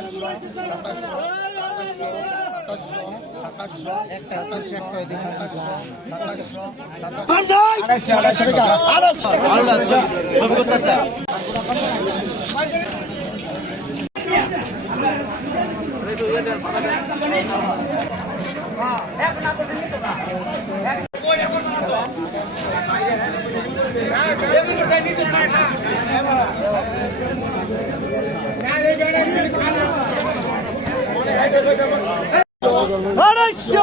সাতাশশো সাতাশশো সাতাশশো সাতাশশো একটা সাতাশশো একটা সাতাশশো সাতাশশো সাতাশশো আড়াইশো টাকা আড়াইশো এক না করে দিতে না আড়াইশো